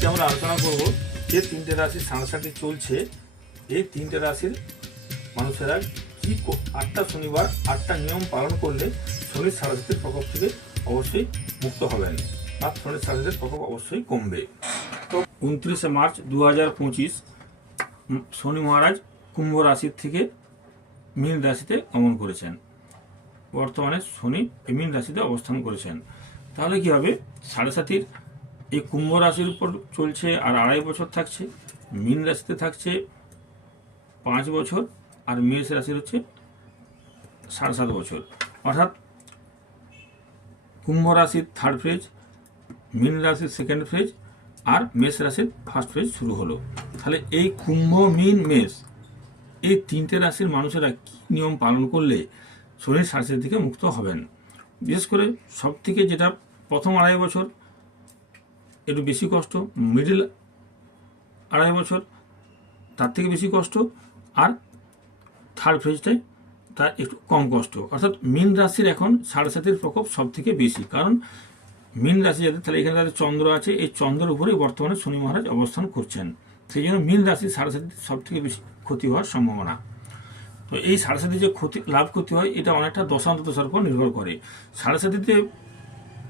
আজকে আমরা আলোচনা করব যে তিনটে রাশি সাঁড়াসাঁটি চলছে, এই তিনটে রাশির মানুষেরা কি আটটা শনিবার, আটটা নিয়ম পালন করলে শনির সাড়াসাতির প্রকোপ থেকে অবশ্যই মুক্ত হবেন। আর শনির সাড়াসাতির প্রকোপ অবশ্যই কমবে। তো উনত্রিশে মার্চ দু হাজার পঁচিশ শনি মহারাজ কুম্ভ রাশির থেকে মীন রাশিতে গমন করেছেন। বর্তমানে শনি মীন রাশিতে অবস্থান করেছেন। তাহলে কি হবে? সাড়ে সাতির এই কুম্ভ রাশির উপর চলছে আর আড়াই বছর থাকছে, মীন রাশিতে থাকছে পাঁচ বছর আর মেষ রাশির হচ্ছে সাড়ে সাত বছর। অর্থাৎ কুম্ভ রাশির থার্ড ফেজ মীন রাশির সেকেন্ড ফেজ আর মেষ রাশির ফার্স্ট ফেজ শুরু হলো। তাহলে এই কুম্ভ, মীন, মেষ, এই তিনটে রাশির মানুষেরা কী নিয়ম পালন করলে শরীর শ্বাসের থেকে মুক্ত হবেন? বিশেষ করে সব থেকে যেটা প্রথম আড়াই বছর একটু বেশি কষ্ট মিডিল আড়াই বছর, তার থেকে বেশি কষ্ট, আর থার্ড ফেজটায় তার একটু কম কষ্ট। অর্থাৎ মীন রাশির এখন সাড়ে সাতের প্রকোপ সব থেকে বেশি। কারণ মীন রাশি যাদের, তাহলে এখানে তাদের চন্দ্র আছে, এই চন্দ্রের উপরেই বর্তমানে শনি মহারাজ অবস্থান করছেন। সেই জন্য মীন রাশির সাড়ে সাতির সব থেকে বেশি ক্ষতি হওয়ার সম্ভাবনা। তো এই সাড়ে সাথে যে ক্ষতি, লাভ ক্ষতি হয়, এটা অনেকটা দশান্ত দশার উপর নির্ভর করে। সাড়ে সাথীতে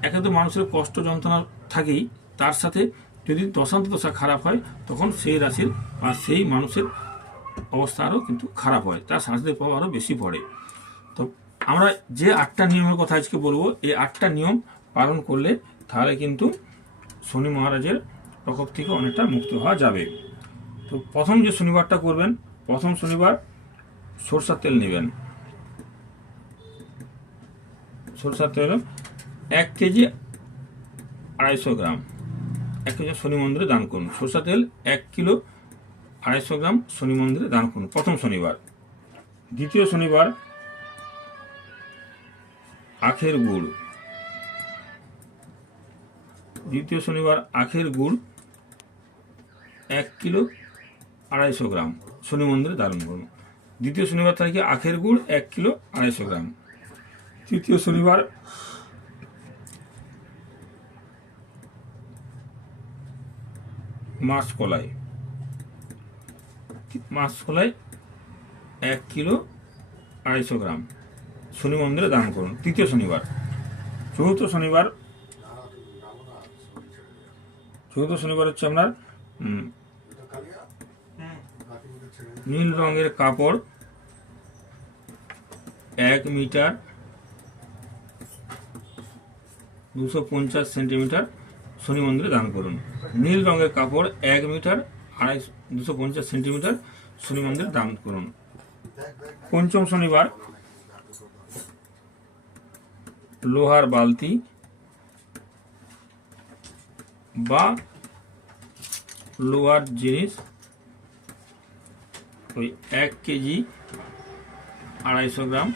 একে তো মানুষের কষ্ট যন্ত্রণা থাকেই তার সাথে যদি দশান্ত দশা খারাপ হয়, তখন সেই রাশির বা সেই মানুষের অবস্থা আরও কিন্তু খারাপ হয়। তার সাথে প্রভাব আরও বেশি পড়ে। তো আমরা যে আটটা নিয়মের কথা আজকে বলব, এই আটটা নিয়ম পালন করলে তাহলে কিন্তু শনি মহারাজের প্রকোপ থেকে অনেকটা মুক্ত হওয়া যাবে। তো প্রথম যে শনিবারটা করবেন, প্রথম শনিবার সরষার তেল নেবেন। সরষার তেল এক কেজি আড়াইশো গ্রাম। এক কেজি শনি মন্দিরে দান করুন। সরষা তেল এক কিলো আড়াইশো গ্রাম শনি মন্দিরে দান করুন। প্রথম শনিবার। দ্বিতীয় শনিবার আখের গুড়। দ্বিতীয় শনিবার আখের গুড় এক কিলো আড়াইশো গ্রাম শনি মন্দিরে দান করুন। দ্বিতীয় শনিবার তারিখে আখের গুড় এক কিলো আড়াইশো গ্রাম। তৃতীয় শনিবার মাছ কলাই মাছ কলাই এক কিলো আড়াইশো গ্রাম। শনি মন্দিরে দান করুন। তৃতীয় শনিবার। চতুর্থ শনিবার চতুর্থ শনিবার হচ্ছে আপনার নীল রঙের কাপড় এক মিটার দুশো পঞ্চাশ সেন্টিমিটার শনি মন্দিরে দান করুন। নীল রঙের কাপড় এক মিটার, আড়াই, দুশো পঞ্চাশ সেন্টিমিটার শনি মন্দিরে দান করুন। পঞ্চম শনিবার, লোহার বালতি বা লোহার জিনিস ওই এক কেজি আড়াইশো গ্রাম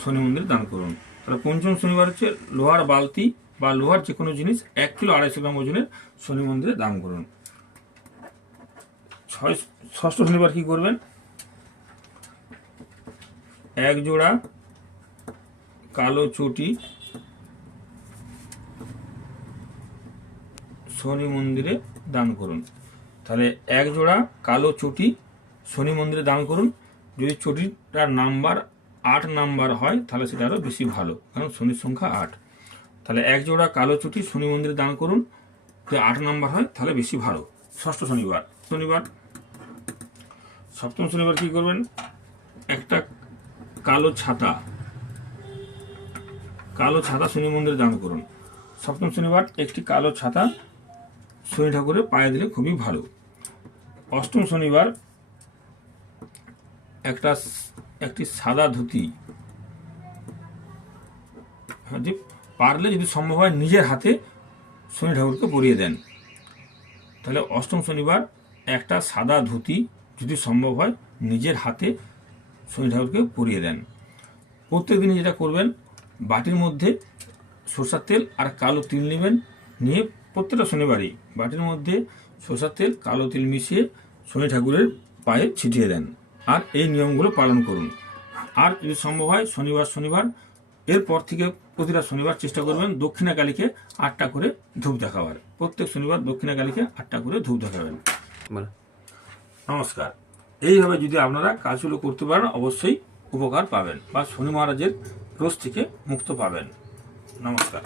শনি মন্দিরে দান করুন। তাহলে পঞ্চম শনিবার হচ্ছে লোহার বালতি বা লোহার যে কোনো জিনিস এক কিলো আড়াইশো গ্রাম ওজনের শনি মন্দিরে দান করুন। ছয়, ষষ্ঠ শনিবার কি করবেন? এক জোড়া কালো চটি শনি মন্দিরে দান করুন। তাহলে এক জোড়া কালো চটি শনি মন্দিরে দান করুন। যদি চটিটার নাম্বার আট নাম্বার হয়, তাহলে সেটা আরও বেশি ভালো, কারণ শনির সংখ্যা আট। তাহলে এক জোড়া কালো চটি শনি মন্দিরে দান করুন। যদি আট নাম্বার হয়, তাহলে বেশি ভালো। ষষ্ঠ শনিবার। শনিবার, সপ্তম শনিবার কী করবেন? একটা কালো ছাতা। কালো ছাতা শনি মন্দিরে দান করুন। সপ্তম শনিবার, একটি কালো ছাতা শনি ঠাকুরের পায়ে দিলে খুবই ভালো। অষ্টম শনিবার, একটা একটি সাদা ধুতি। যদি পারলে যদি সম্ভব হয় নিজের হাতে শনি ঠাকুরকে পরিয়ে দেন। তাহলে অষ্টম শনিবার একটা সাদা ধুতি যদি সম্ভব হয় নিজের হাতে শনি ঠাকুরকে পরিয়ে দেন। প্রত্যেক দিনই যেটা করবেন, বাটির মধ্যে সরষার তেল আর কালো তিল নেবেন, নিয়ে প্রত্যেকটা শনিবারই বাটির মধ্যে সরষার তেল, কালো তিল মিশিয়ে শনি ঠাকুরের পায়ে ছিটিয়ে দেন। আর এই নিয়মগুলো পালন করুন। আর যদি সম্ভব হয় শনিবার শনিবার এরপর থেকে প্রতিটা শনিবার চেষ্টা করবেন দক্ষিণা কালীকে আটটা করে ধূপ দেখাবার। প্রত্যেক শনিবার দক্ষিণা কালীকে আটটা করে ধূপ দেখাবেন। নমস্কার। এইভাবে যদি আপনারা কাজগুলো করতে পারেন অবশ্যই উপকার পাবেন বা শনি মহারাজের রোজ থেকে মুক্ত পাবেন। নমস্কার।